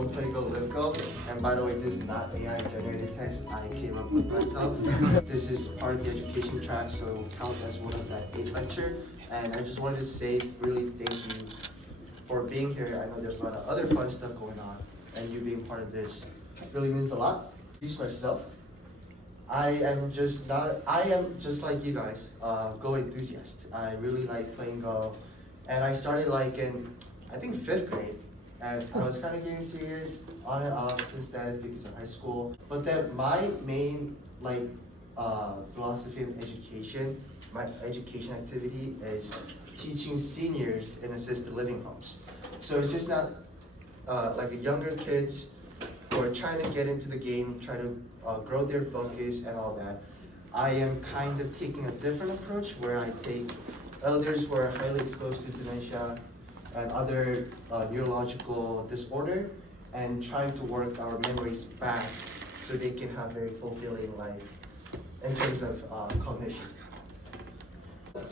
Go Play Go Live Go. And by the way, this is not AI generated text. I came up with myself. This is part of the education track, so it will count as one of that 8 lecture. And I just wanted to say really thank you for being here. I know there's a lot of other fun stuff going on, and you being part of this really means a lot. Introduce myself. I am just like you guys, Go enthusiast. I really like playing Go, and I started like in, I think 5th grade, and I was kind of getting serious on and off since then because of high school. But then my main philosophy in education, my education activity is teaching seniors in assisted living homes. So it's just not like younger kids who are trying to get into the game, try to grow their focus and all that. I am kind of taking a different approach where I take elders who are highly exposed to dementia and other neurological disorder and trying to work our memories back so they can have very fulfilling life in terms of cognition.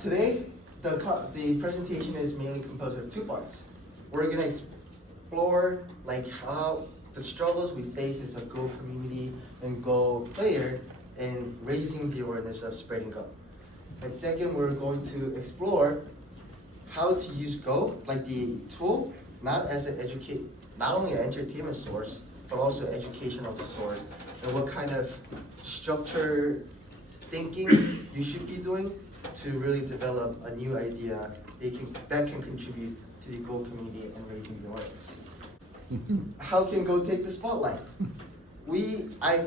Today, the presentation is mainly composed of 2 parts. We're going to explore like how the struggles we face as a Go community and Go player in raising the awareness of spreading Go. And second, we're going to explore how to use Go, like the tool, not only an entertainment source, but also educational source, and what kind of structure thinking you should be doing to really develop a new idea that can contribute to the Go community and raising the awareness. How can Go take the spotlight? I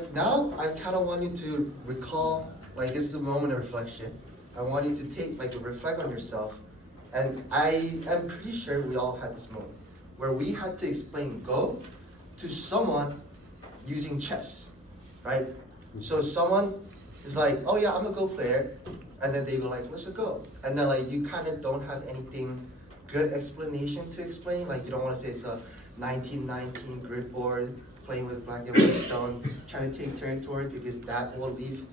kind of want you to recall, like this is a moment of reflection. I want you to reflect on yourself. And I am pretty sure we all had this moment where we had to explain Go to someone using chess, right? So someone is like, oh yeah, I'm a Go player. And then they go like, what's a Go? And then like you kind of don't have anything good explanation to explain. Like you don't want to say it's a 1919 grid board playing with black and white stone, trying to take territory because that will leave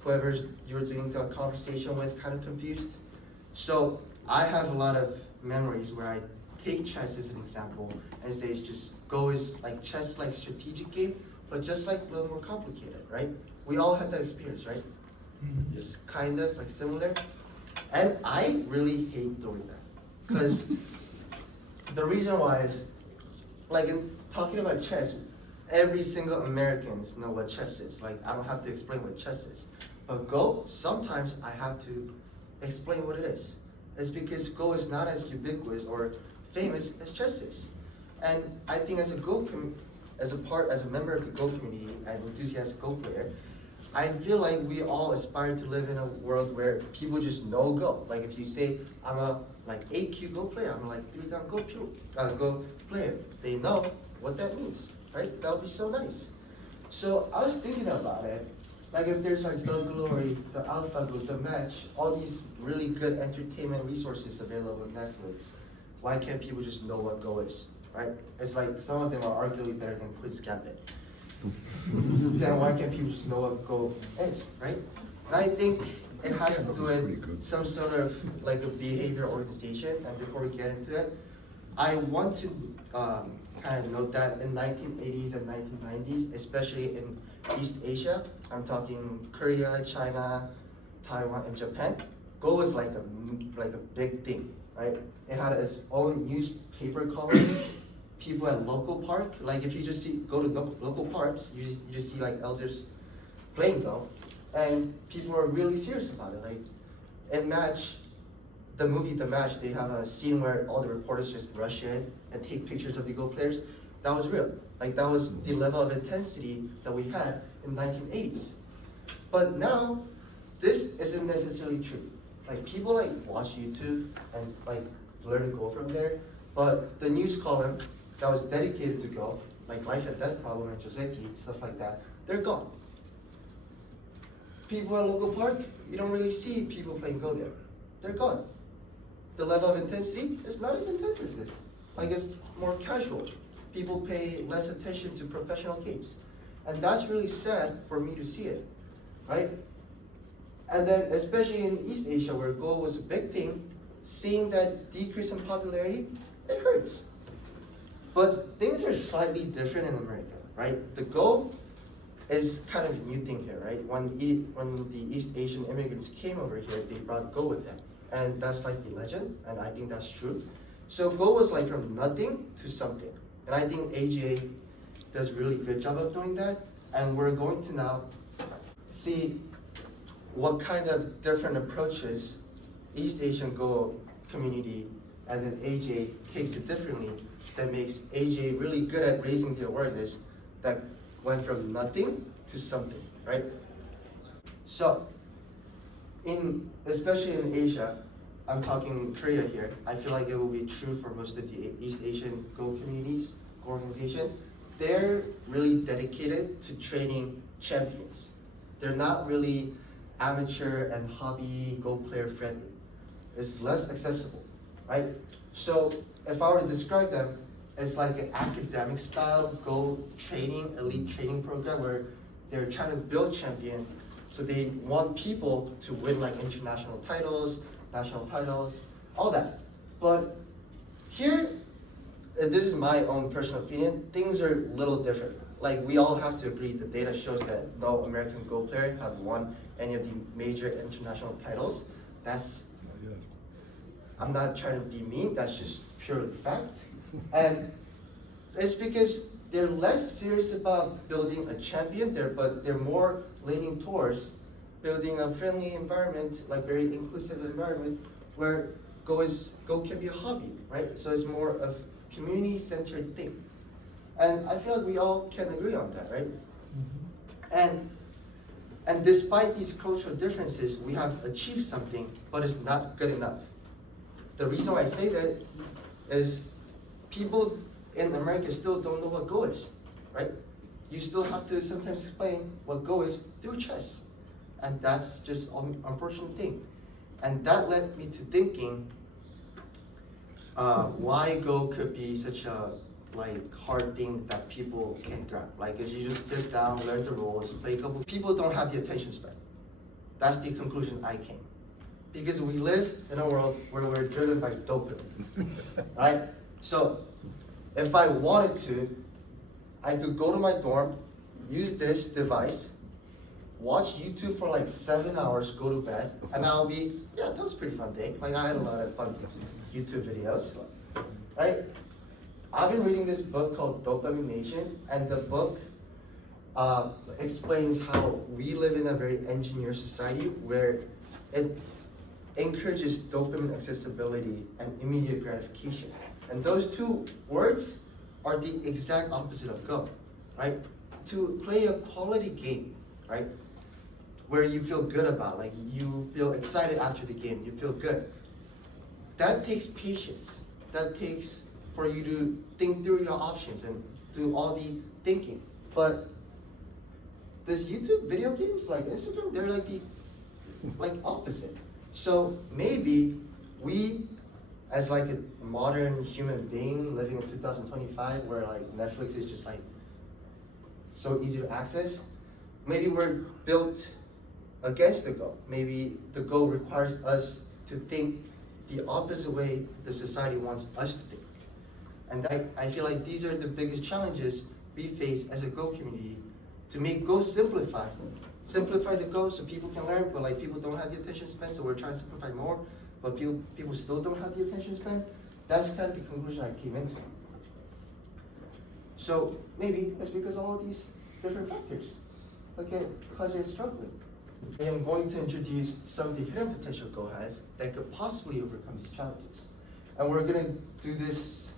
whoever you're doing the conversation with kind of confused. So I have a lot of memories where I take chess as an example and say it's just Go is like chess, like strategic game, but just like a little more complicated, right? We all had that experience, right? It's kind of like similar. And I really hate doing that because the reason why is, like in talking about chess, every single Americans know what chess is. Like I don't have to explain what chess is. But Go, sometimes I have to explain what it is. It's because Go is not as ubiquitous or famous as chess is. And I think as a member of the Go community and enthusiastic Go player, I feel like we all aspire to live in a world where people just know Go. Like if you say, I'm a like 8Q Go player, I'm a like 3-down Go player, they know what that means, right? That would be so nice. So I was thinking about it, like if there's like The Glory, the AlphaGo, the Match, all these really good entertainment resources available on Netflix, why can't people just know what Go is, right? It's like some of them are arguably better than Queen's Gambit. Then why can't people just know what Go is, right? And I think it has to do with some sort of like a behavior organization. And before we get into it, I want to kind of note that in 1980s and 1990s, especially in East Asia, I'm talking Korea, China, Taiwan, and Japan, Go was like a big thing, right? It had its own newspaper column. People at local park, like if you just go to local parks, you just see like elders playing Go, and people are really serious about it. Like in Match, the movie The Match, they have a scene where all the reporters just rush in and take pictures of the Go players. That was real. Like that was the level of intensity that we had in the 1980s. But now, this isn't necessarily true. Like people like watch YouTube and like learn Go from there, but the news column that was dedicated to Go, like Life and Death Problem and Joseki, stuff like that, they're gone. People at local park, you don't really see people playing Go there. They're gone. The level of intensity is not as intense as this. Like it's more casual. People pay less attention to professional games. And that's really sad for me to see it, right? And then especially in East Asia where Go was a big thing, seeing that decrease in popularity, it hurts. But things are slightly different in America, right? The Go is kind of a new thing here, right? When the East Asian immigrants came over here, they brought Go with them. And that's like the legend, and I think that's true. So Go was like from nothing to something. And I think AGA does a really good job of doing that. And we're going to now see what kind of different approaches East Asian Go community and then AGA takes it differently that makes AGA really good at raising the awareness that went from nothing to something, right? So, especially in Asia, I'm talking Korea here, I feel like it will be true for most of the East Asian Go communities, organization. They're really dedicated to training champions. They're not really amateur and hobby Go player friendly. It's less accessible, right? So if I were to describe them, it's like an academic style Go training, elite training program where they're trying to build champion. So they want people to win like international titles, national titles, all that. But here, this is my own personal opinion, things are a little different. Like we all have to agree, the data shows that no American Go player have won any of the major international titles. That's, I'm not trying to be mean, that's just purely fact. And it's because they're less serious about building a champion there, but they're more leaning towards building a friendly environment, like very inclusive environment, where Go can be a hobby, right? So it's more of community-centered thing. And I feel like we all can agree on that, right? Mm-hmm. And despite these cultural differences, we have achieved something, but it's not good enough. The reason why I say that is people in America still don't know what Go is, right? You still have to sometimes explain what Go is through chess. And that's just an unfortunate thing. And that led me to thinking why Go could be such a hard thing that people can't grab. Like if you just sit down, learn the rules, play a couple, people don't have the attention span. That's the conclusion I came. Because we live in a world where we're driven by dopamine, right? So if I wanted to, I could go to my dorm, use this device, watch YouTube for like 7 hours, go to bed, and I'll be, yeah, that was a pretty fun day. Like I had a lot of fun YouTube videos, right? I've been reading this book called Dopamine Nation, and the book explains how we live in a very engineered society where it encourages dopamine accessibility and immediate gratification. And those two words are the exact opposite of Go, right? To play a quality game, right? Where you feel good about, like you feel excited after the game, you feel good. That takes patience. That takes for you to think through your options and do all the thinking. But this YouTube video games like Instagram, they're like the opposite. So maybe we, as like a modern human being living in 2025, where like Netflix is just like so easy to access, maybe we're built against the Go. Maybe the Go requires us to think the opposite way the society wants us to think. And I feel like these are the biggest challenges we face as a Go community to make Go simplify. Simplify the Go so people can learn, but like people don't have the attention span, so we're trying to simplify more, but people still don't have the attention span. That's kind of the conclusion I came into. So maybe it's because of all of these different factors. Okay, cause you're struggling. I am going to introduce some of the hidden potential Go has that could possibly overcome these challenges. And we're gonna do this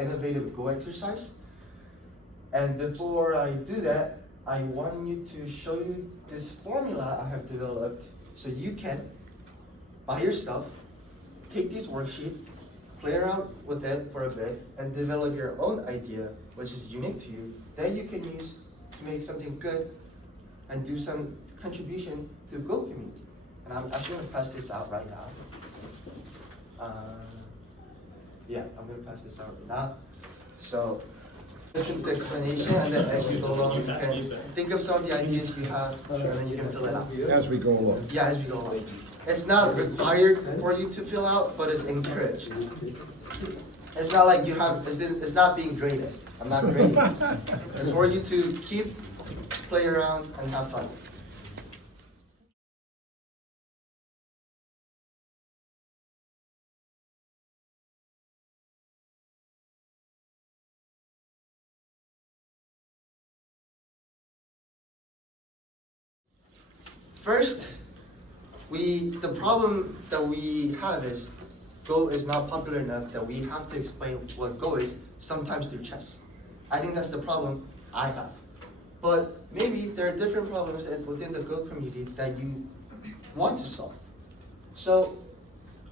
innovative Go exercise. And before I do that, I want you to show you this formula I have developed so you can, by yourself, take this worksheet, play around with it for a bit, and develop your own idea, which is unique to you, that you can use to make something good and do some contribution to the Go community. And I'm actually going to pass this out right now. Yeah, I'm going to pass this out right now. So, listen to the explanation, and then as you go along, you can think of some of the ideas you have, and then you can fill it out. As we go along. Yeah, as we go along. It's not required for you to fill out, but it's encouraged. It's not like you have, it's not being graded. I'm not grading this. It's for you to keep, play around, and have fun. First, the problem that we have is Go is not popular enough that we have to explain what Go is, sometimes through chess. I think that's the problem I have. But maybe there are different problems within the Go community that you want to solve. So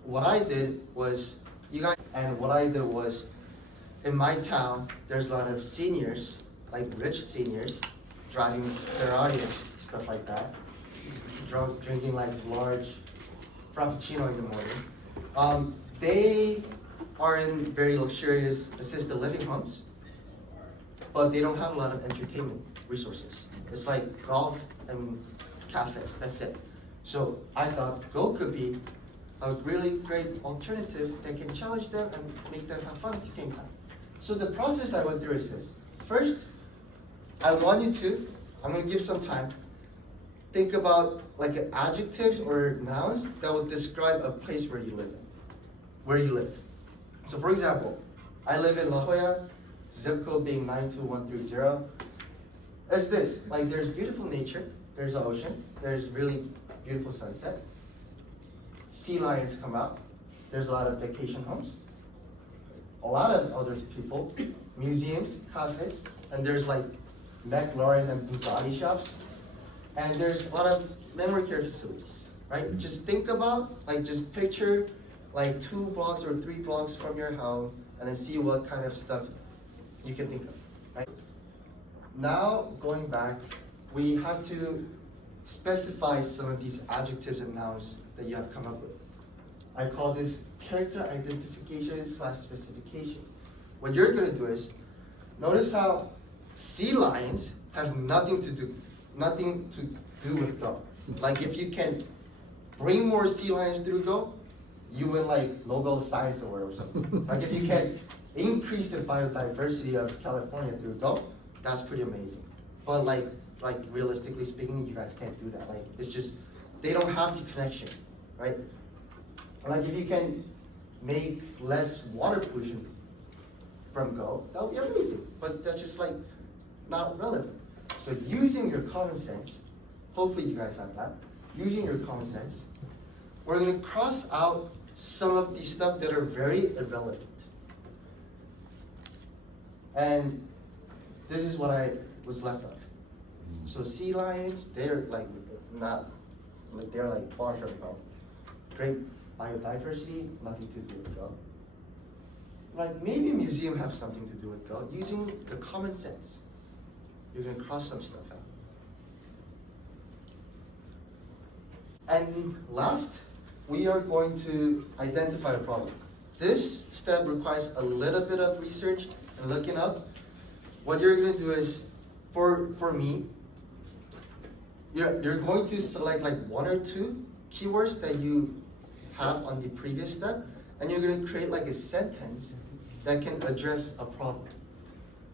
what I did was, in my town, there's a lot of seniors, like rich seniors, driving Ferrari and stuff like that, drinking like large frappuccino in the morning. They are in very luxurious assisted living homes, but they don't have a lot of entertainment resources. It's like golf and cafes, that's it. So I thought Go could be a really great alternative that can challenge them and make them have fun at the same time. So the process I went through is this. First, I'm gonna give some time, think about like adjectives or nouns that will describe a place where you live. So for example, I live in La Jolla, zip code being 92130. It's this, like there's beautiful nature, there's the ocean, there's really beautiful sunset. Sea lions come out, there's a lot of vacation homes, a lot of other people, museums, cafes, and there's like McLaren and Bugatti shops, and there's a lot of memory care facilities, right? Just think about, just picture like 2 blocks or 3 blocks from your house and then see what kind of stuff you can think of, right? Now, going back, we have to specify some of these adjectives and nouns that you have come up with. I call this character identification / specification. What you're gonna do is, notice how sea lions have nothing to do with Go. Like if you can bring more sea lions through Go, you win like Nobel Science Award or something. Like if you can increase the biodiversity of California through Go, that's pretty amazing. But like realistically speaking, you guys can't do that. Like it's just, they don't have the connection, right? Like if you can make less water pollution from Go, that would be amazing. But that's just like not relevant. So using your common sense, hopefully you guys have that, using your common sense, we're gonna cross out some of these stuff that are very irrelevant. And this is what I was left of. So sea lions, they're like they're like far from Go. Great biodiversity, nothing to do with Go. Like maybe a museum have something to do with Go. Using the common sense, you're gonna cross some stuff out. And last, we are going to identify a problem. This step requires a little bit of research and looking up. What you're gonna do is, for me, you're going to select like 1 or 2 keywords that you have on the previous step, and you're gonna create like a sentence that can address a problem.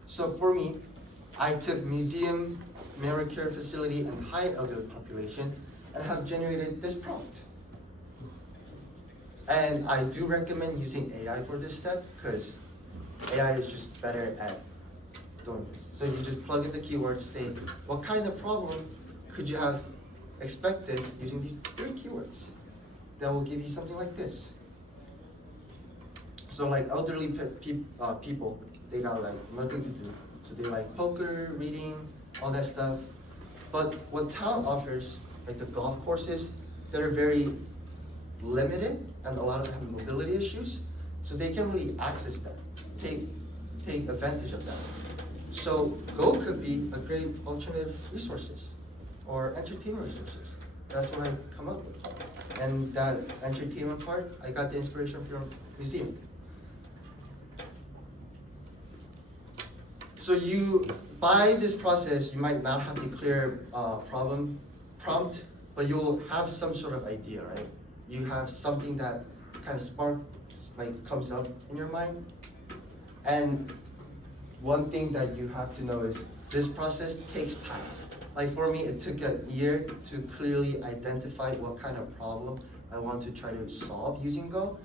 So for me, I took museum, memory care facility, and high elderly population, and have generated this prompt. And I do recommend using AI for this step, because AI is just better at doing this. So you just plug in the keywords, say, what kind of problem could you have expected using these 3 keywords? That will give you something like this. So like elderly people, they got like nothing to do. So they like poker, reading, all that stuff. But what town offers, like the golf courses that are very limited, and a lot of them have mobility issues, so they can really access that, take advantage of that. So Go could be a great alternative resources or entertainment resources. That's what I've come up with. And that entertainment part, I got the inspiration from museum. So by this process, you might not have the clear problem prompt, but you'll have some sort of idea, right? You have something that kind of comes up in your mind. And one thing that you have to know is this process takes time. Like for me, it took a year to clearly identify what kind of problem I want to try to solve using Go.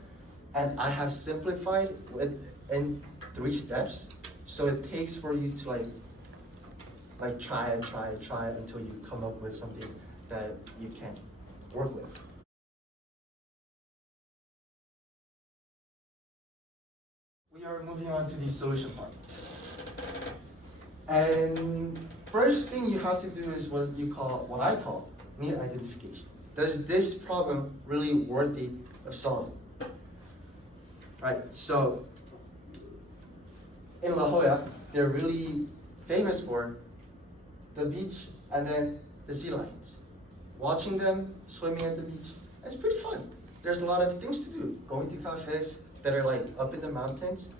And I have simplified it in 3 steps. So it takes for you to try until you come up with something that you can work with. We are moving on to the solution part. And first thing you have to do is what I call need identification. Does this problem really worthy of solving? Right, so in La Jolla, they're really famous for the beach and then the sea lions. Watching them swimming at the beach, it's pretty fun. There's a lot of things to do. Going to cafes that are like up in the mountains,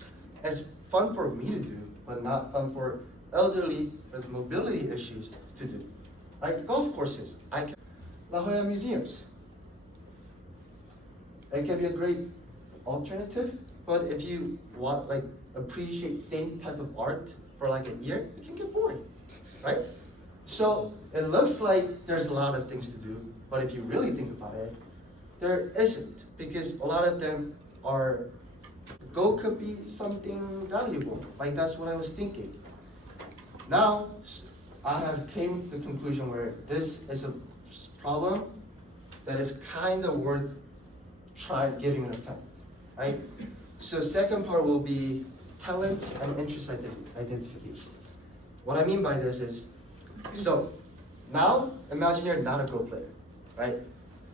it's fun for me to do, but not fun for elderly with mobility issues to do. Like golf courses, La Jolla museums. It can be a great alternative, but if you want appreciate same type of art for like a year, it can get boring, right? So it looks like there's a lot of things to do, but if you really think about it, there isn't, because a lot of them are, Go could be something valuable. Like that's what I was thinking. Now, I have came to the conclusion where this is a problem that is kind of worth giving an attempt, right? So second part will be talent and interest identification. What I mean by this is, so now imagine you're not a Go player, right?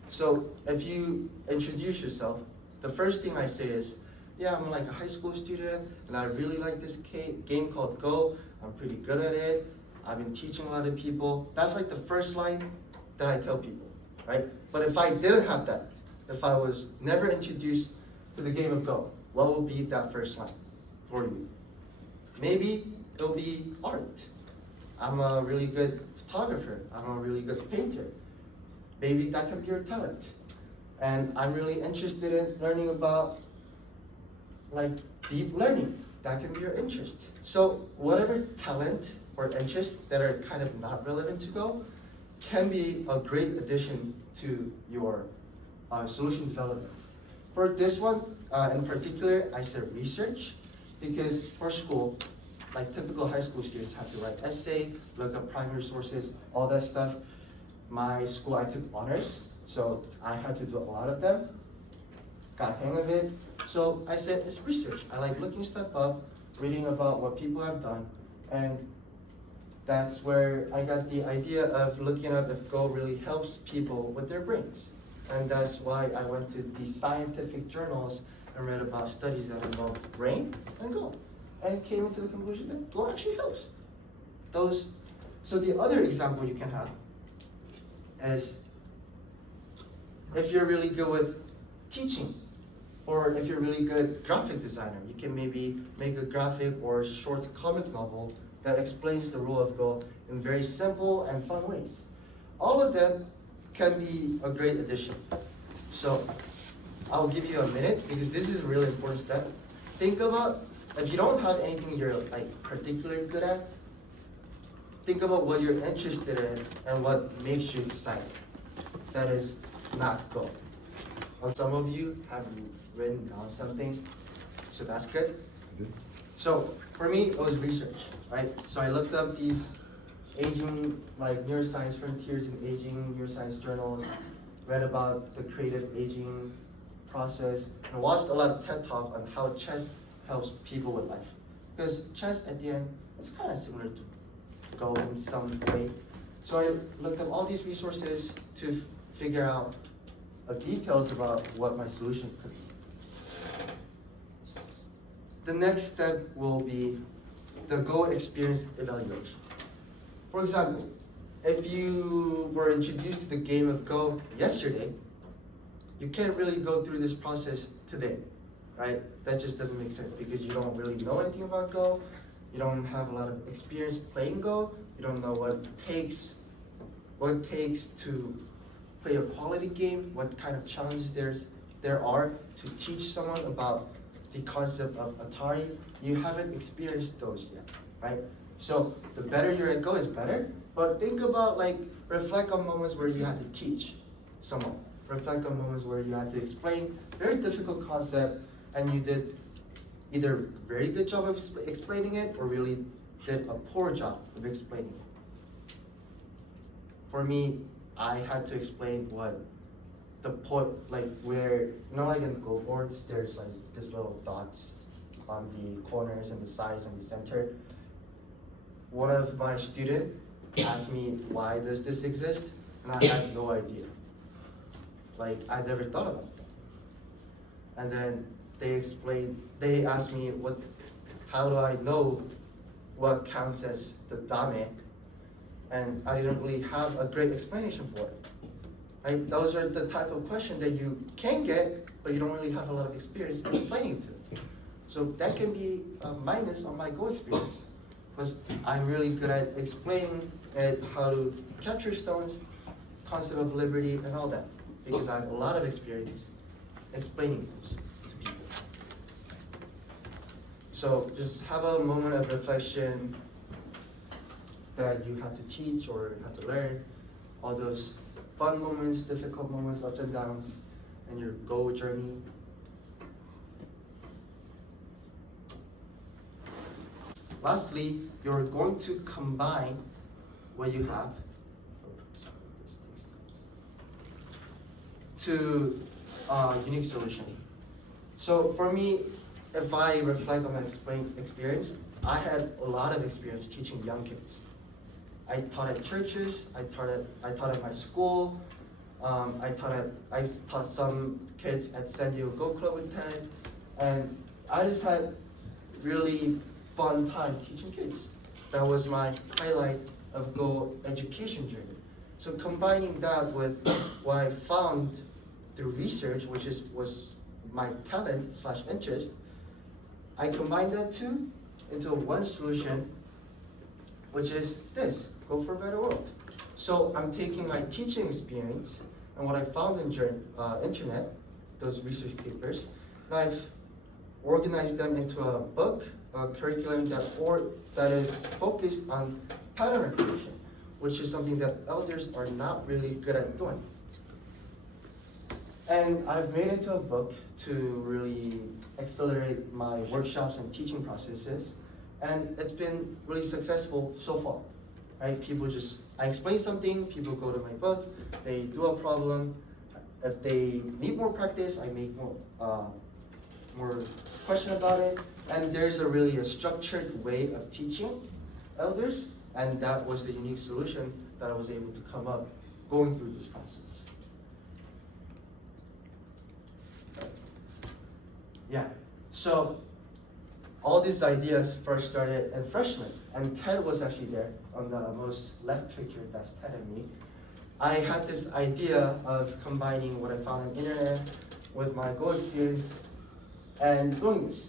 So if you introduce yourself, the first thing I say is, yeah, I'm like a high school student and I really like this game called Go. I'm pretty good at it. I've been teaching a lot of people. That's like the first line that I tell people, right? But if I didn't have that, if I was never introduced to the game of Go, what will be that first line for you? Maybe it'll be art. I'm a really good photographer. I'm a really good painter. Maybe that can be your talent. And I'm really interested in learning about deep learning. That can be your interest. So whatever talent or interest that are kind of not relevant to Go can be a great addition to your solution development. For this one in particular, I said research, because for school, like typical high school students have to write essay, look up primary sources, all that stuff. My school, I took honors, so I had to do a lot of them. Got hang of it. So I said it's research. I like looking stuff up, reading about what people have done, and that's where I got the idea of looking up if Go really helps people with their brains. And that's why I went to the scientific journals and read about studies that involve the brain and Go, and came to the conclusion that Go actually helps. So the other example you can have is if you're really good with teaching, or if you're really good graphic designer, you can maybe make a graphic or short comic novel that explains the rule of Go in very simple and fun ways. All of that can be a great addition. So I'll give you a minute, because this is a really important step. Think about, if you don't have anything you're particularly good at, think about what you're interested in and what makes you excited. That is not Go. Some of you have written down something, so that's good. So for me, it was research, right? So I looked up these aging, neuroscience frontiers in aging neuroscience journals, read about the creative aging process, and watched a lot of TED Talk on how chess helps people with life. Because chess at the end is kind of similar to Go in some way. So I looked up all these resources to figure out details about what my solution could be. The next step will be the Go experience evaluation. For example, if you were introduced to the game of Go yesterday, you can't really go through this process today, right? That just doesn't make sense, because you don't really know anything about Go, you don't have a lot of experience playing Go, you don't know what it takes to play a quality game, what kind of challenges there are to teach someone about the concept of Atari, you haven't experienced those yet, right? So the better you're at Go is better, but think about like, reflect on moments where you had to teach someone. Reflect on moments where you had to explain very difficult concept and you did either very good job of explaining it or really did a poor job of explaining it. For me, I had to explain what the point, like where, you know, like in Go boards, there's like these little dots on the corners and the sides and the center. One of my students asked me, why does this exist? And I had no idea. Like, I never thought about that. And then they asked me, how do I know what counts as the dame? And I didn't really have a great explanation for it. Right? Those are the type of question that you can get, but you don't really have a lot of experience explaining to. So that can be a minus on my Go experience. Because I'm really good at explaining how to capture stones, concept of liberty, and all that. Because I have a lot of experience explaining those to people. So just have a moment of reflection that you have to teach or have to learn. All those fun moments, difficult moments, ups and downs, and your Go journey. Lastly, you're going to combine what you have to a unique solution. So for me, if I reflect on my experience, I had a lot of experience teaching young kids. I taught at churches, I taught at my school, I taught some kids at San Diego Go Club with Ted, and I just had really fun time teaching kids. That was my highlight of Go education journey. So combining that with what I found through research, which was my talent / interest, I combined that two into one solution, which is this, Go for a Better World. So I'm taking my teaching experience and what I found in internet, those research papers, and I've organized them into a book, a curriculum that is focused on pattern recognition, which is something that elders are not really good at doing. And I've made it into a book to really accelerate my workshops and teaching processes, and it's been really successful so far. Right? I explain something, people go to my book, they do a problem. If they need more practice, I make more question about it. And there's a structured way of teaching elders, and that was the unique solution that I was able to come up going through this process. Yeah, so all these ideas first started in freshman, and Ted was actually there on the most left picture, that's Ted and me. I had this idea of combining what I found on the internet with my Go experience and doing this.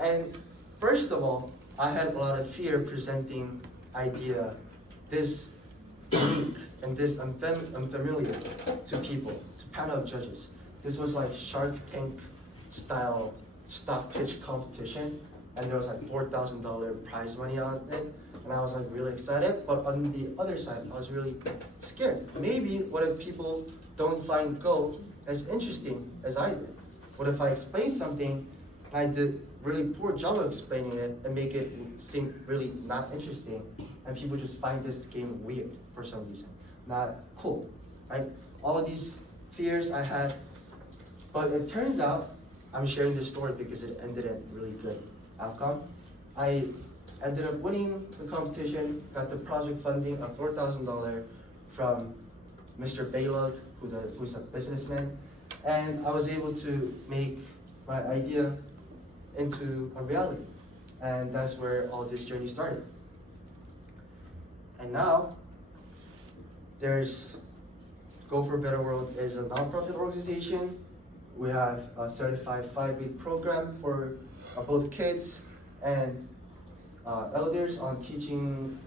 And first of all, I had a lot of fear presenting idea this unique and this unfamiliar to people, to panel of judges. This was like Shark Tank style stock pitch competition, and there was like $4,000 prize money on it, and I was like really excited, but on the other side, I was really scared. Maybe what if people don't find Go as interesting as I did? What if I explain something and I did really poor job of explaining it and make it seem really not interesting, and people just find this game weird for some reason, not cool, right? All of these fears I had, but it turns out I'm sharing this story because it ended in really good outcome. I ended up winning the competition, got the project funding of $4,000 from Mr. Baylog, who's a businessman, and I was able to make my idea into a reality. And that's where all this journey started. And now, there's Go for a Better World is a nonprofit organization. We have a certified 5-week program for both kids and elders on teaching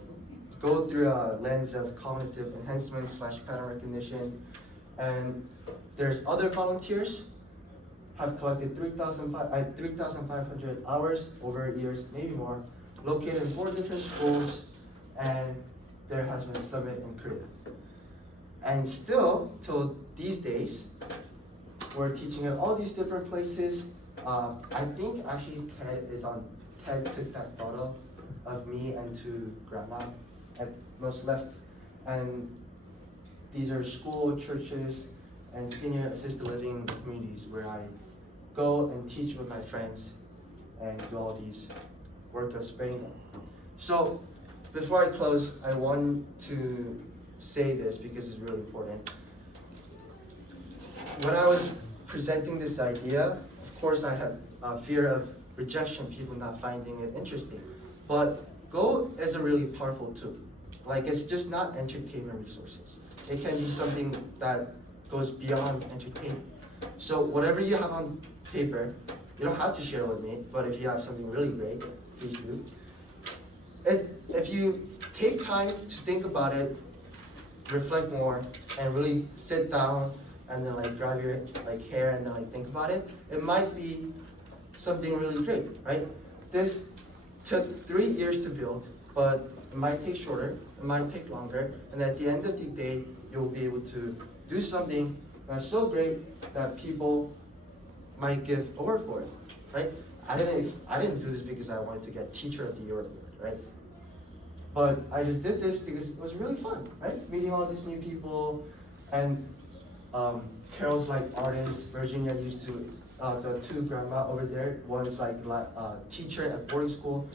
Go through a lens of cognitive enhancement / pattern recognition. And there's other volunteers have collected 3,500 hours over years, maybe more, located in 4 different schools, and there has been a summit in Korea. And still, till these days, we're teaching at all these different places. I think actually Ted took that photo of me and 2 grandma at most left. And these are school, churches, and senior assisted living communities where I go and teach with my friends and do all these work of spreading them. So before I close, I want to say this because it's really important. When I was presenting this idea, of course I had a fear of rejection, people not finding it interesting. But Go is a really powerful tool. Like, it's just not entertainment resources. It can be something that goes beyond entertainment. So whatever you have on paper, you don't have to share with me, but if you have something really great, please do. If you take time to think about it, reflect more, and really sit down and then like grab your like hair and then like think about it, it might be something really great, right? This took 3 years to build, but it might take shorter, it might take longer, and at the end of the day, you'll be able to do something that's so great that people might give award for it, right? I didn't do this because I wanted to get Teacher of the Year award, right? But I just did this because it was really fun, right? Meeting all these new people, and Carol's like artists. Virginia used to, the 2 grandma over there, one's like a teacher at boarding school,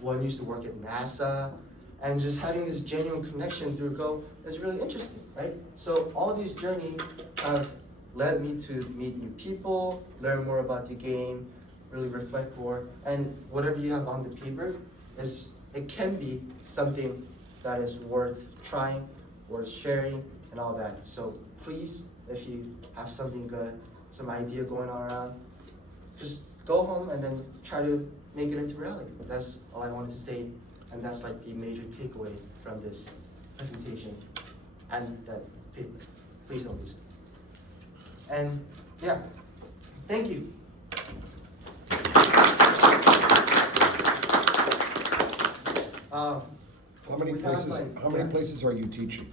one used to work at NASA, and just having this genuine connection through Go is really interesting, right? So all these journeys have led me to meet new people, learn more about the game, really reflect more, and whatever you have on the paper it can be something that is worth trying, worth sharing, and all that. So please, if you have something good, some idea going on around, just go home and then try to make it into reality. That's all I wanted to say, and that's like the major takeaway from this presentation and that paper. Please don't lose it. And yeah, thank you. How many places are you teaching?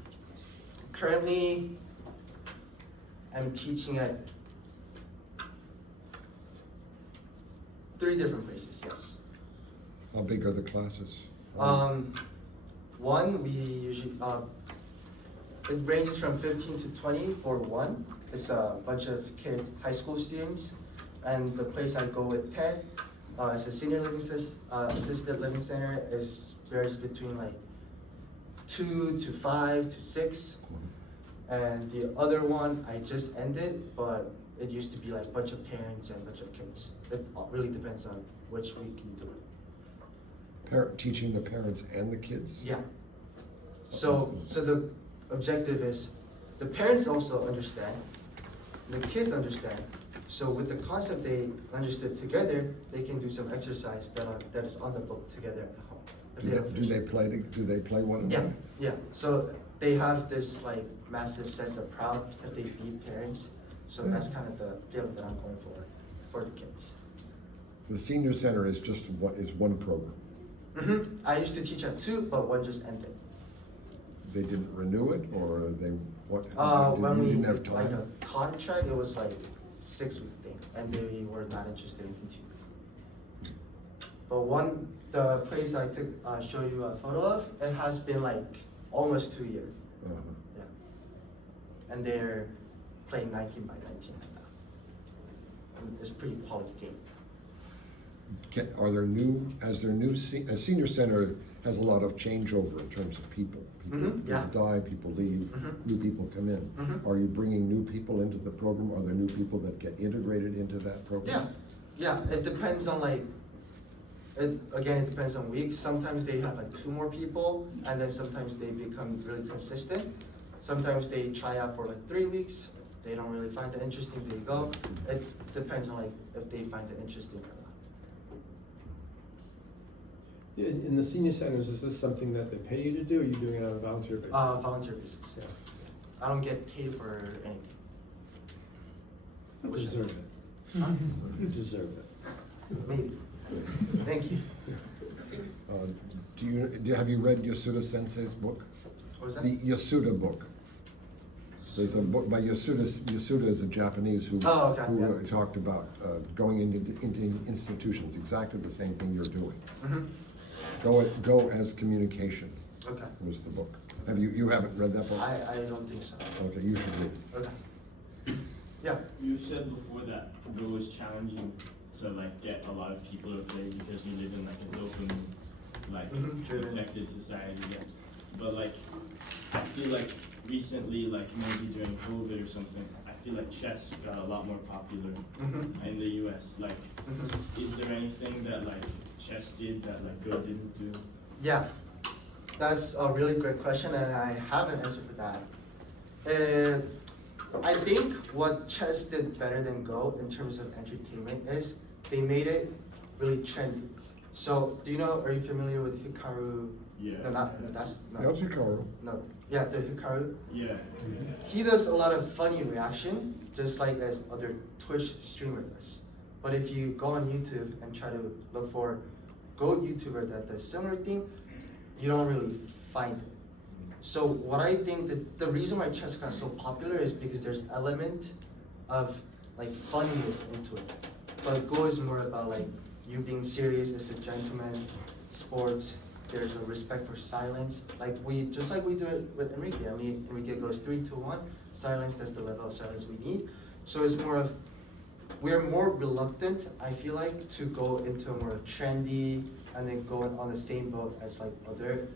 Currently, I'm teaching at 3 different places, yes. How big are the classes? One, we usually, it ranges from 15 to 20 for one. It's a bunch of kids, high school students. And the place I go with Ted, it's a senior living assisted living center, varies between like 2 to 5 to 6. And the other one I just ended, but it used to be like a bunch of parents and a bunch of kids. It really depends on which week you do it. Teaching the parents and the kids? Yeah. So the objective is the parents also understand, the kids understand. So with the concept they understood together, they can do some exercise that is on the book together at home. Do they play one another? Yeah. So they have this like massive sense of pride if they beat parents. So that's kind of the feeling that I'm going for the kids. The senior center is just one program. I used to teach at 2, but one just ended. They didn't renew it, or they what? When we didn't have did like time. a contract, it was like 6-week thing, and they were not interested in continuing. But the place I took show you a photo of, it has been like almost 2 years. Yeah, and they're playing 19 by 19 right now. And it's a pretty quality game. Are there a senior center has a lot of changeover in terms of people. People die, people leave, new people come in. Are you bringing new people into the program? Are there new people that get integrated into that program? Yeah, it depends on like, it depends on weeks. Sometimes they have like 2 more people, and then sometimes they become really consistent. Sometimes they try out for like 3 weeks. They don't really find it interesting, they go. It depends on like if they find it interesting or not. In the senior centers, is this something that they pay you to do, or are you doing it on a volunteer basis? Volunteer basis. Yeah. I don't get paid for anything. You deserve it. You deserve it. Maybe. Thank you. Have you read Yasuda Sensei's book? What was that? The Yasuda book. There's a book by Yasuda. Yasuda is a Japanese who, Oh, okay, who yeah. talked about going into institutions, exactly the same thing you're doing. Mm-hmm. Go as communication Okay. was the book. You haven't read that book? I don't think so. Okay, you should read it. Okay. Yeah. You said before that Go is challenging to like get a lot of people to play because we live in like a dopamine like Driven. affected society. Yeah. But like I feel like recently, like maybe during COVID or something, I feel like chess got a lot more popular in the US. Like, is there anything that like chess did that like Go didn't do? Yeah, that's a really great question, and I have an answer for that. I think what chess did better than Go in terms of entertainment is they made it really trendy. So, do you know? Are you familiar with Hikaru? Yeah. No, not that's not. That was Hikaru. No, yeah, the Hikaru. Yeah. He does a lot of funny reaction, just like as other Twitch streamer does. But if you go on YouTube and try to look for Go YouTuber that does similar thing, you don't really find it. So what I think that the reason why chess got so popular is because there's element of like funniness into it. But Go is more about like you being serious as a gentleman, sports. There's a respect for silence. Like we do it with Enrique. I mean, Enrique goes 3, 2, 1. Silence. That's the level of silence we need. So it's more of we're more reluctant, I feel like, to go into a more trendy and then go on the same boat as like other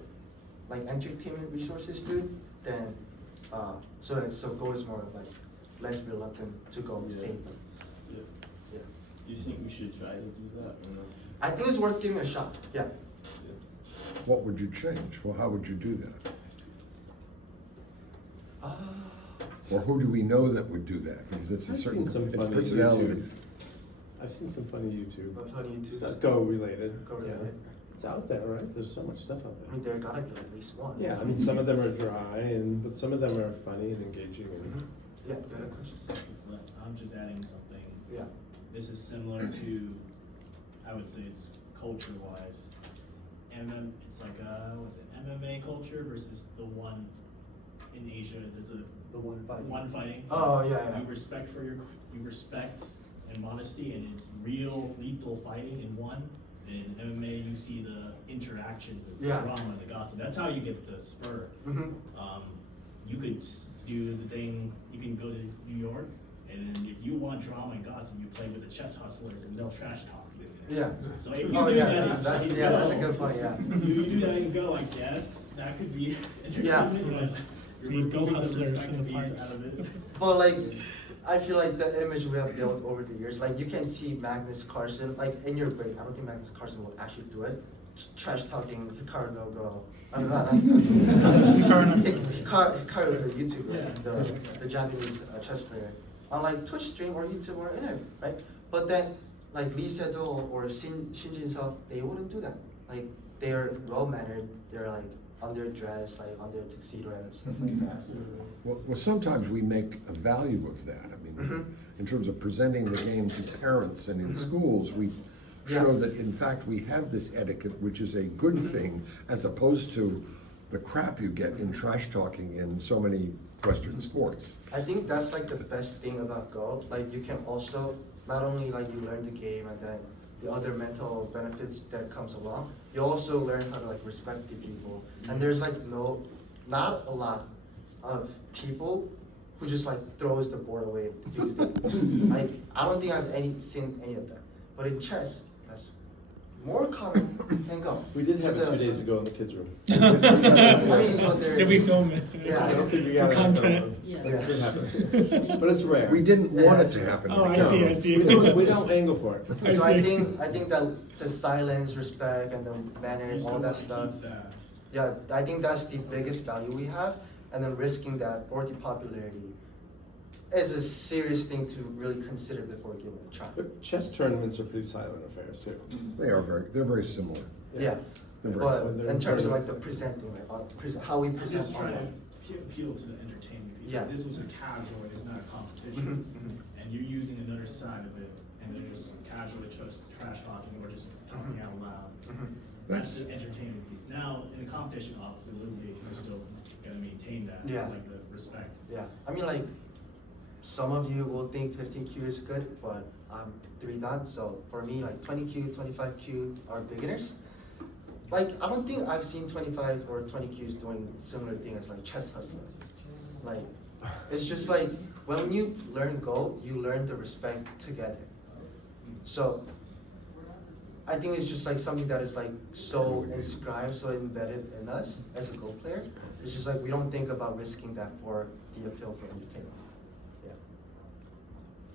like entertainment resources do. Then so Go is more of like less reluctant to go Yeah. same. Yeah. Yeah. Do you think we should try to do that or no? I think it's worth giving a shot. Yeah. What would you change? Well, how would you do that? Or who do we know that would do that? Because it's a I've certain seen some it's funny personalities. YouTube. I've seen some funny YouTube. Funny YouTube. It's not Go related. Go related. Yeah. It's out there, right? There's so much stuff out I mean, there. there gotta be at least one. Yeah, I mean, some of them are dry, but some of them are funny and engaging. And Yeah, you had a question? It's like, I'm just adding something. Yeah. This is similar to, I would say it's culture-wise. It's like what's it, MMA culture versus the one in Asia. There's The one fighting. one fighting. Oh, yeah. You respect and modesty, and it's real lethal fighting in one. And in MMA, you see the interaction, the Yeah. drama, and the gossip. That's how you get the spur. Mm-hmm. You could do the thing, you can go to New York, and then if you want drama and gossip, you play with the chess hustlers and they'll trash talk. Yeah. So if you Oh, do yeah, that, that's in that's a Go, good point, yeah. You do that and Go, I guess, that could be Yeah. entertainment, but you're Be Go removing the hustlers respect in the piece parks. out of it. But like, I feel like the image we have built over the years, like you can see Magnus Carlsen, like in your brain, I don't think Magnus Carlsen will actually do it. Trash talking, Hikaru no Go. I'm not. Hikaru, the YouTuber, the Japanese chess player, on like Twitch stream or YouTube or internet, right? But then, like Lee Sedol or Shin Jin-seo, they wouldn't do that. Like they're well mannered, they're like underdressed, like under tuxedo and stuff like that. Well, sometimes we make a value of that. I mean, in terms of presenting the game to parents and in schools, we show that in fact we have this etiquette, which is a good thing, as opposed to the crap you get in trash talking in so many Western sports. I think that's like the best thing about Go. Like you can also, not only like you learn the game and then the other mental benefits that comes along, you also learn how to like respect the people. And there's like not a lot of people who just like throws the board away because like I don't think I've seen any of that. But in chess, that's more common than Go. we did have So it the- 2 days ago in the kids' room. I mean, but there- Did we film it? Yeah, I don't think we got it. Content. It did happen. But it's rare. We didn't want it to happen. Oh, in I the see, camera. I see. We don't angle for it. I So I see. think that the silence, respect, and the manners, all that stuff. Yeah, I think that's the biggest value we have, and then risking that for the popularity is a serious thing to really consider before giving it a try. But chess tournaments are pretty silent affairs too. They're very similar. Yeah, They're very but similar. in terms of like the presenting, like how we I'm present just trying online. to appeal to the entertainment piece. Yeah. This was a casual, it's not a competition. Mhm, And you're using another side of it, and they're just casually just trash talking or just talking out loud. That's- That's the entertainment piece. Now, in the competition, obviously, Little League, you're still gonna maintain that, Yeah. like the respect. Yeah, I mean, like, some of you will think 15Q is good, but I'm 3 dan, so for me, like 20Q, 25Q are beginners. Like, I don't think I've seen 25 or 20Qs doing similar thing as like chess hustlers. Like, it's just like, when you learn Go, you learn the respect together. So, I think it's just like something that is like so inscribed, so embedded in us as a Go player. It's just like we don't think about risking that for the appeal for entertainment. Yeah.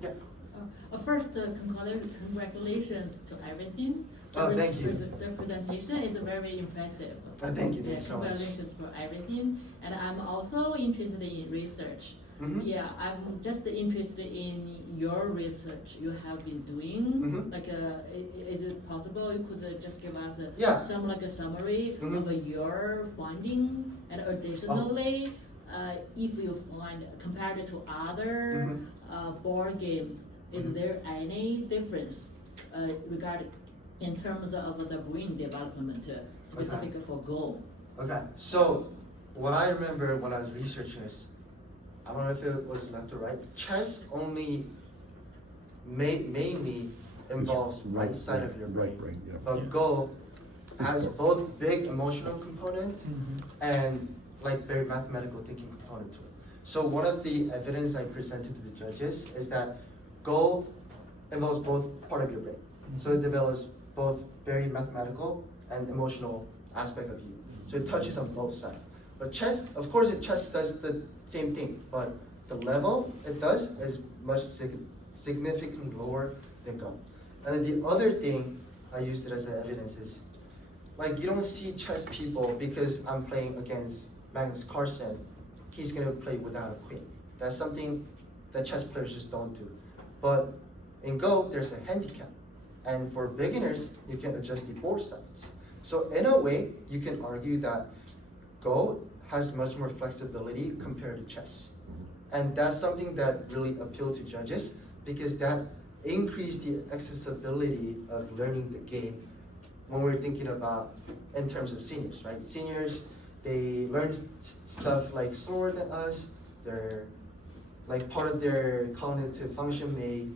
Yeah. First, congratulations to everything. Oh, thank you. The presentation is very impressive. Thank you, Yeah, thanks so much. congratulations for everything. And I'm also interested in research. Mhm. Yeah, I'm just interested in your research you have been doing. Mhm. Like, is it possible you could just give us Yeah. some like a summary Mhm. of your finding? And additionally, if you find compared to other board games, is Mhm. there any difference regarding in terms of the brain development specific for Go? Okay, so what I remember when I was researching this, I don't know if it was left or right. Chess only mainly involves right side of your brain. Right, yeah. But Go has both big emotional component and like very mathematical thinking component to it. So one of the evidence I presented to the judges is that Go involves both part of your brain. So it develops both very mathematical and emotional aspect of you. So it touches on both sides. But chess, of course, chess does the same thing, but the level it does is much significantly lower than Go. And then the other thing I used it as evidence is, like, you don't see chess people because I'm playing against Magnus Carlsen, he's gonna play without a queen. That's something that chess players just don't do. But in Go, there's a handicap. And for beginners, you can adjust the board size. So in a way, you can argue that Go has much more flexibility compared to chess. And that's something that really appealed to judges because that increased the accessibility of learning the game when we're thinking about in terms of seniors, right? Seniors, they learn stuff like slower than us. They're like part of their cognitive function may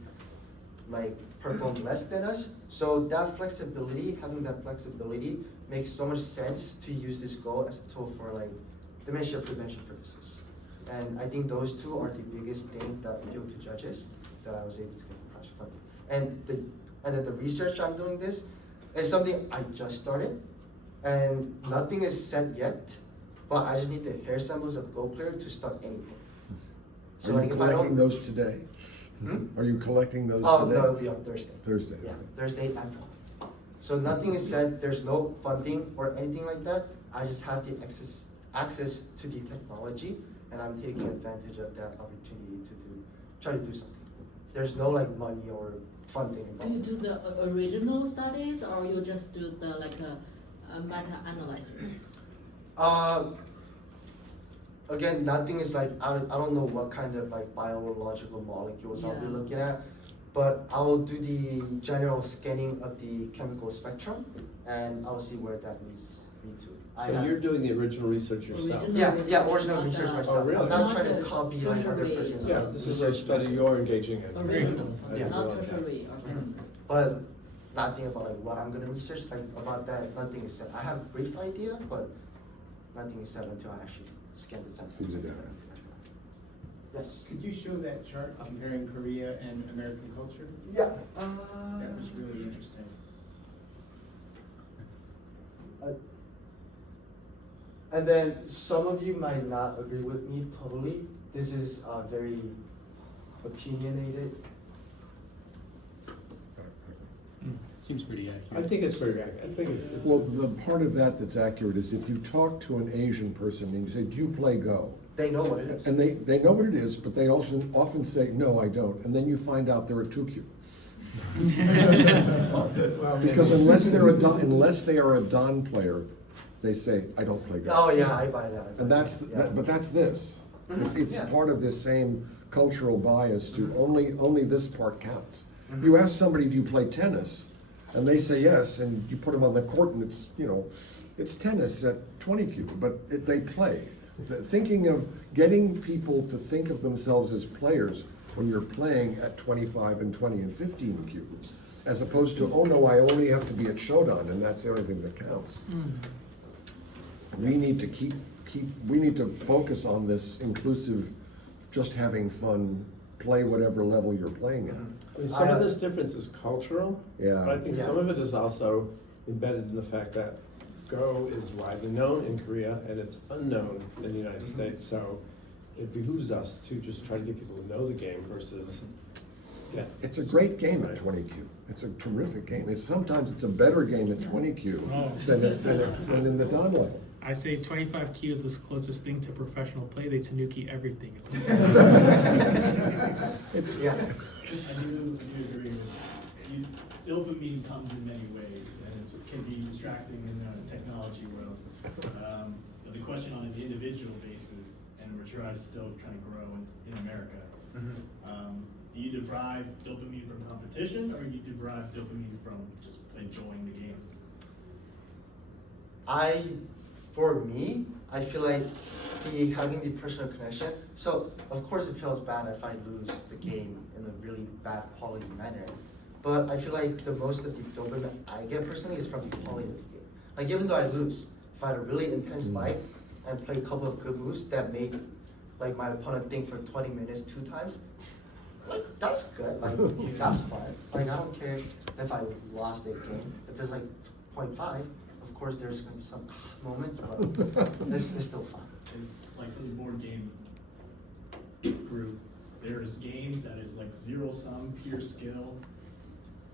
like perform less than us. So that flexibility, having that flexibility makes so much sense to use this Go as a tool for like dementia prevention purposes. And I think those two are the biggest thing that appeal to judges that I was able to get the project funded. And then the research I'm doing this is something I just started and nothing is set yet, but I just need the hair samples of Go player to start anything. So Are like you if I collecting don't, those today? Hmm? Are you collecting those oh, today? no, it'll be on Thursday. Thursday, Yeah, okay. Thursday and Friday. So nothing is said, there's no funding or anything like that. I just have the access to the technology and I'm taking advantage of that opportunity to try to do something. There's no like money or funding Do you involved. do the original studies or you just do the like a meta-analysis? Again, nothing is like, I don't know what kind of like biological molecules I'll be Yeah. looking at, but I will do the general scanning of the chemical spectrum and I'll see where that leads me to. So you're doing the original research yourself? Original. Yeah, research, original not research the- myself. Oh, really? I'm not Not trying to the copy like other tertiary. person's. Yeah, this is a study you're engaging in. Original, I didn't not realize that. tertiary or something. But nothing about like what I'm gonna research, like about that, nothing is said. I have a brief idea, but nothing is said until I actually scan the sample. Figure it out. Yes. Could you show that chart comparing Korea and American culture? Yeah. That was really interesting. And then some of you might not agree with me totally. This is very opinionated. Seems pretty I accurate. think it's pretty accurate. I think it's. Well, the part of that that's accurate is if you talk to an Asian person and you say, do you play Go? They know what it is. And they know what it is, but they also often say, no, I don't. And then you find out they're a 2Q. Because unless they are a Don player, they say, I don't play Go. Oh yeah, I buy that. And that's, Yeah. but that's this. It's Yeah. part of this same cultural bias to only this part counts. You ask somebody, do you play tennis? And they say yes, and you put them on the court and it's, it's tennis at 20Q, but they play. Thinking of getting people to think of themselves as players when you're playing at 25 and 20 and 15Q, as opposed to, oh no, I only have to be at Shodan and that's the only thing that counts. We need to we need to focus on this inclusive, just having fun, play whatever level you're playing at. I mean, some of this difference is cultural. Yeah. But I think some of it is also embedded in the fact that Go is widely known in Korea and it's unknown in the United States. So it behooves us to just try to get people to know the game versus, yeah. It's a great game at Right. 20Q. It's a terrific game. Sometimes it's a better game at 20Q Oh. than in the Don level. I say 25Q is the closest thing to professional play. They Tanuki everything. It's, Yeah. I do agree with you. Dopamine comes in many ways, and it can be distracting in the technology world. But the question on an individual basis, and we're still trying to grow in America, do you derive dopamine from competition, or do you derive dopamine from just enjoying the game? For me, I feel like having the personal connection. So of course it feels bad if I lose the game in a really bad quality manner. But I feel like the most of the dopamine I get personally is from the quality of the game. Like even though I lose, if I had a really intense fight and play a couple of good moves that made like my opponent think for 20 minutes 2 times, like that's good. Like that's fun. Like I don't care if I lost the game. If there's like 0.5, of course there's gonna be some moments, but it's still fun. It's like for the board game group, there's games that is like zero-sum, pure skill,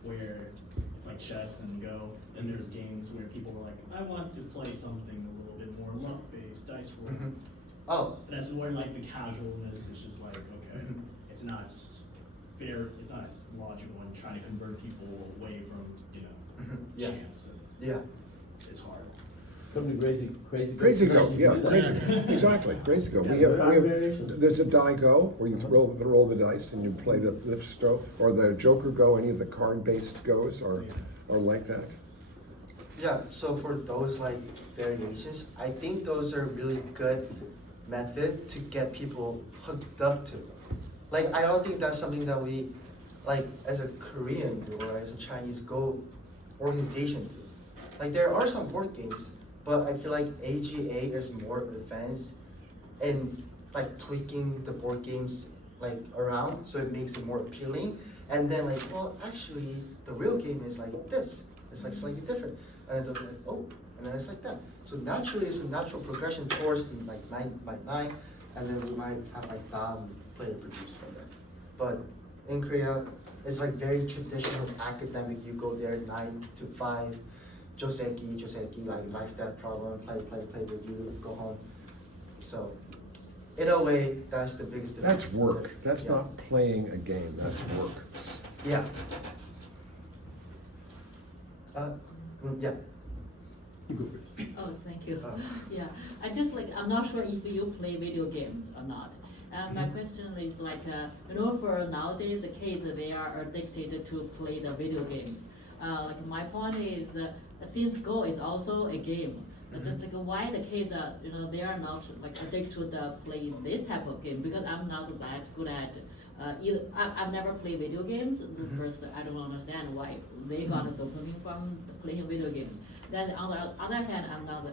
where it's like chess and Go. Then there's games where people were like, I want to play something a little bit more luck-based, dice roll. Oh, That's where like the casualness is just like, okay, it's not fair, it's not as logical and trying to convert people away from, Yeah. chance. And yeah. it's hard. Come to Crazy Go, tonight, yeah, you can do crazy, that. exactly, Crazy Go. We Yeah, have, there are variations. there's a die Go, where you roll the dice and you play the lift stroke, or the Joker Go, any of the card-based Goes are like that. Yeah, so for those like variations, I think those are really good method to get people hooked up to. Like I don't think that's something that we like as a Korean do or as a Chinese Go organization do. Like there are some board games, but I feel like AGA is more advanced in like tweaking the board games like around so it makes it more appealing. And then like, well actually the real game is like this. It's like slightly different. And then they're like, oh, and then it's like that. So naturally it's a natural progression towards the like 9 by 9, and then we might have like Dom play and produce from there. But in Korea, it's like very traditional academic. You go there 9 to 5, joseki, like life death problem, play review, go home. So in a way, that's the biggest difference. That's work, that's Yeah. not playing a game, that's work. Yeah. Yeah. Oh, thank you. Oh. Yeah, I'm not sure if you play video games or not. My question is like, for nowadays the kids, they are addicted to play the video games. Like my point is, since Go is also a game, just like why the kids are, they are not like addicted to playing this type of game, because I'm not that good at I've never played video games. The first, I don't understand why they got a dopamine from playing video games. Then on the other hand, I'm not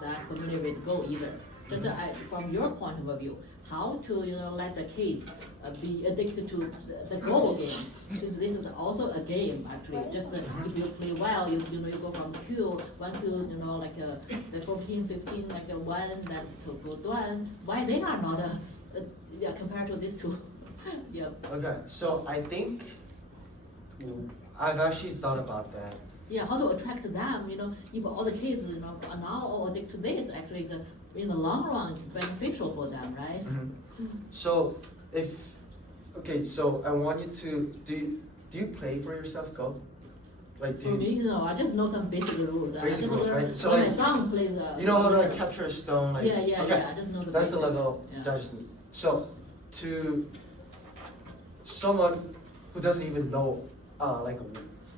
that familiar with Go either. Just from your point of view, how to let the kids be addicted to the global games, since this is also a game actually. Just if you play well, you go from Q1 to like the 14, 15, like the one that to go down. Why they are not compared to these two? Yeah. Okay, so I think I've actually thought about that. Yeah, how to attract them, if all the kids, are now all addicted to this, actually is in the long run, it's beneficial for them, right? So so I want you to, do you play for yourself, Go? Like do For me, I just know some basic rules. Basic rules, right? So my like, son plays you know how to like capture a stone? Like, Yeah, okay, I just know the that's the basic. level Yeah. judges need. So to someone who doesn't even know like a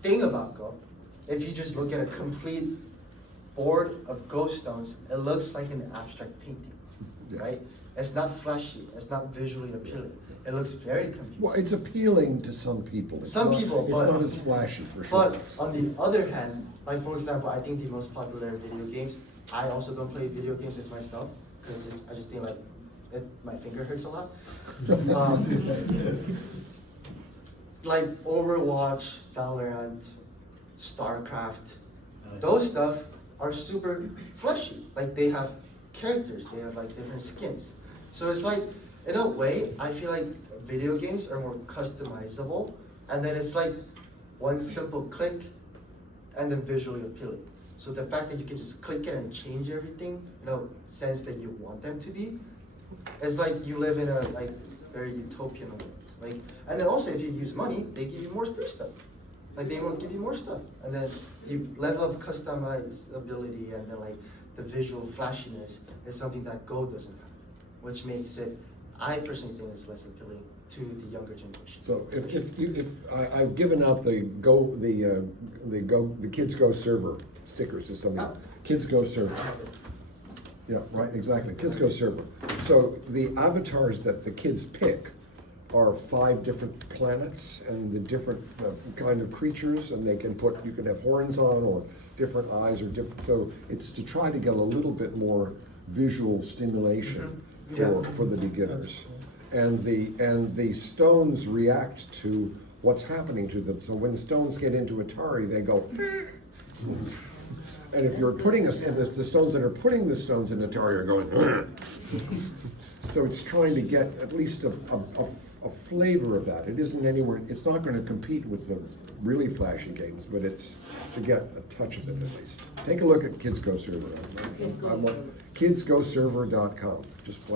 thing about Go. If you just look at a complete board of Go stones, it looks like an abstract painting, Yeah. right? It's not flashy. It's not visually appealing. It looks very confusing. Well, it's appealing to some people. It's Some not- people, but- It's not as flashy, for sure. But on the other hand, like for example, I think the most popular video games, I also don't play video games as myself, because I just think like, my finger hurts a lot. Like Overwatch, Valorant, StarCraft, those stuff are super fleshy. Like they have characters, they have like different skins. So it's like, in a way, I feel like video games are more customizable, and then it's like one simple click and then visually appealing. So the fact that you can just click it and change everything, sense that you want them to be, it's like you live in a like very utopian world. Like, and then also if you use money, they give you more free stuff. Like they will give you more stuff, and then you level up customizability, and then like the visual flashiness is something that Go doesn't have, which makes it, I personally think, is less appealing to the younger generation. So I've given out the Kids Go server stickers to somebody. Ah. Kids Go server. Yeah, right, exactly. Kids Go server. So the avatars that the kids pick are 5 different planets and the different kind of creatures, and you can have horns on or different eyes or different. So it's to try to get a little bit more visual stimulation for the beginners. And the stones react to what's happening to them. So when the stones get into Atari, they go. And if you're putting the stones that are putting the stones in Atari are going. So it's trying to get at least a flavor of that. It isn't anywhere. It's not going to compete with the really flashy games, but it's to get a touch of it at least. Take a look at Kids Go Server. KidsGoServer.com, just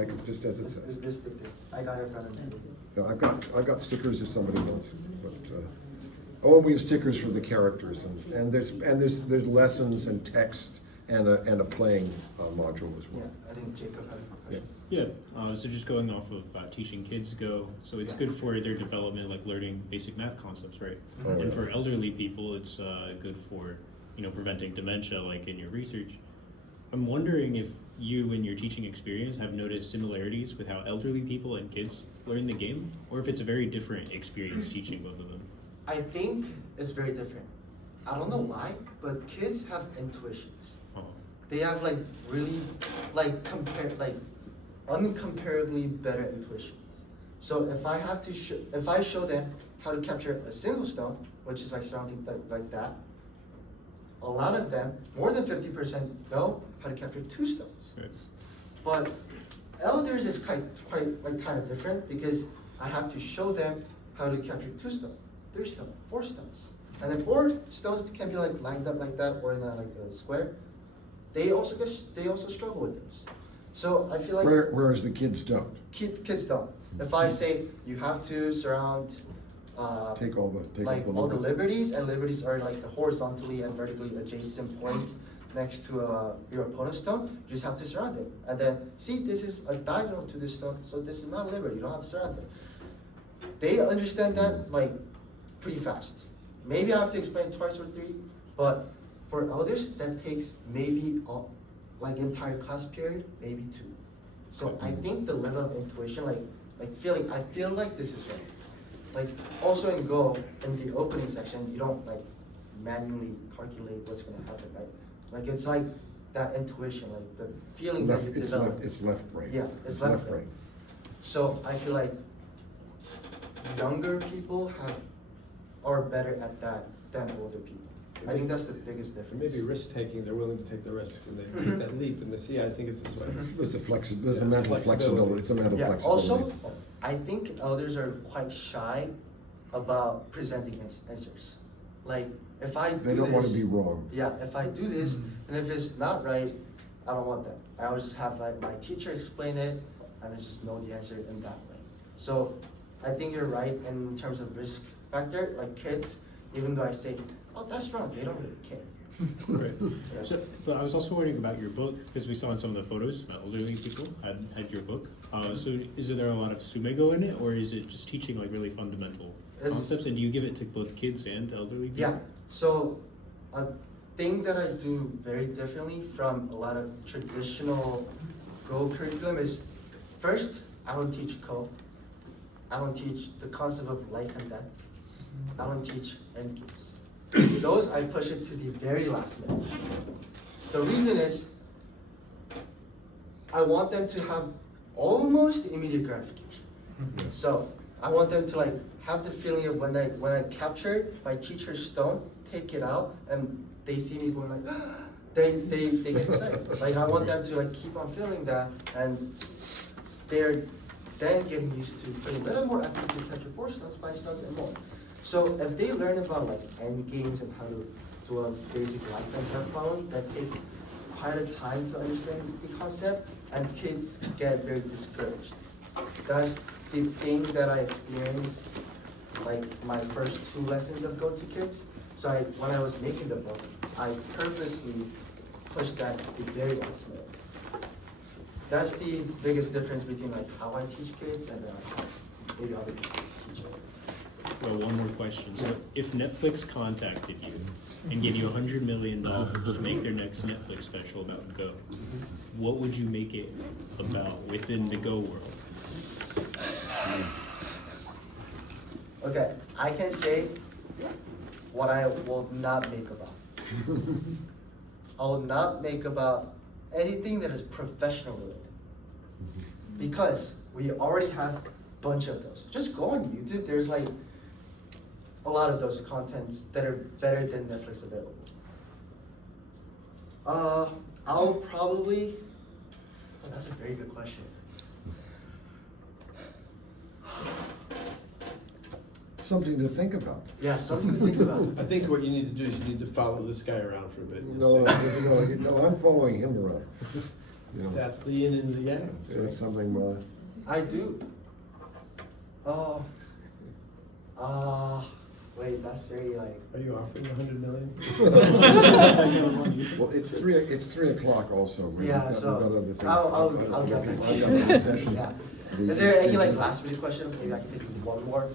as it says. This sticker, I got it from him. So I've got stickers if somebody wants, but and we have stickers for the characters, and there's lessons and text and a playing module as Yeah, well. I think Jacob had a Yeah. question. Yeah, so just going off of teaching kids Go, so it's good for their development, like learning basic math concepts, right? Oh, And yeah. for elderly people, it's good for preventing dementia, like in your research. I'm wondering if you, in your teaching experience, have noticed similarities with how elderly people and kids learn the game, or if it's a very different experience teaching both of them. I think it's very different. I don't know why, but kids have intuitions. They have like really uncomparably better intuitions. So if I have to if I show them how to capture a single stone, which is like surrounding like that, a lot of them, more than 50%, know how to capture 2 stones. Right. But elders is kind of different, because I have to show them how to capture 2 stones, 3 stones, 4 stones. And then 4 stones can be like lined up like that or in like a square. They also struggle with this. So I feel like Whereas the kids don't. kids don't. If I say you have to surround Take all all the liberties, and liberties are like the horizontally and vertically adjacent point next to your opponent's stone, you just have to surround it. And then see, this is a diagonal to this stone, so this is not a liberty, you don't have to surround it. They understand that like pretty fast. Maybe I have to explain twice or 3, but for elders, that takes maybe entire class period, maybe 2. So I think the level of intuition, I feel like this is right. Like also in Go, in the opening section, you don't like manually calculate what's gonna happen, right? Like it's like that intuition, like the feeling that you develop. It's left brain. Yeah, it's left brain. So I feel like younger people are better at that than older people. I think that's the biggest And difference. maybe risk taking, they're willing to take the risk and they take that leap and they see, I think it's this way. There's a mental flexibility. It's a mental Yeah, flexibility. also, I think elders are quite shy about presenting answers. Like, if I do They don't want to this- be wrong. Yeah, if I do this, and if it's not right, I don't want that. I always just have like my teacher explain it, and I just know the answer in that way. So, I think you're right in terms of risk factor. Like kids, even though I say, oh, that's wrong, they don't really care. Right. So, but I was also wondering about your book, because we saw in some of the photos about elderly people had your book. So is there a lot of sumego in it, or is it just teaching like really fundamental It's- concepts? And do you give it to both kids and elderly people? Yeah, so a thing that I do very differently from a lot of traditional Go curriculum is, first, I don't teach code. I don't teach the concept of life and death. I don't teach end games. Those I push it to the very last minute. The reason is, I want them to have almost immediate gratification. So I want them to like have the feeling of when I capture my teacher's stone, take it out, and they see me going like, they get excited. Like I want them to like keep on feeling that, and they're then getting used to putting a little more effort to capture 4 stones, 5 stones, and more. So if they learn about like end games and how to do a basic life and death problem, that takes quite a time to understand the concept, and kids get very discouraged. That's the thing that I experienced, like my first 2 lessons of Go to Kids. So when I was making the book, I purposely pushed that to the very last minute. That's the biggest difference between like how I teach kids and how maybe other people teach it. Well, one more question. So if Netflix contacted you and gave you $100 million to make their next Netflix special about Go, what would you make it about within the Go world? Okay, I can say what I will not make about. I will not make about anything that is professional related. Because we already have a bunch of those. Just go on YouTube, there's like a lot of those contents that are better than Netflix available. I'll probably, oh, that's a very good question. Something to think about. Yeah, something to think about. I think what you need to do is you need to follow this guy around for a bit. and No, see. no, I'm following him around. You know, That's the yin and the yang. so it's something, I do. Wait, that's very like. Are you offering $100 million? well, it's 3 o'clock also. We've Yeah, got- we've so got other things. I'll get back to I've you. got other sessions. Yeah. These Is there any things- like last minute question? Maybe I can take one more.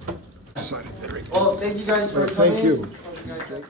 Decided, there we go. Well, thank you guys for Thank coming. you. Hope you guys-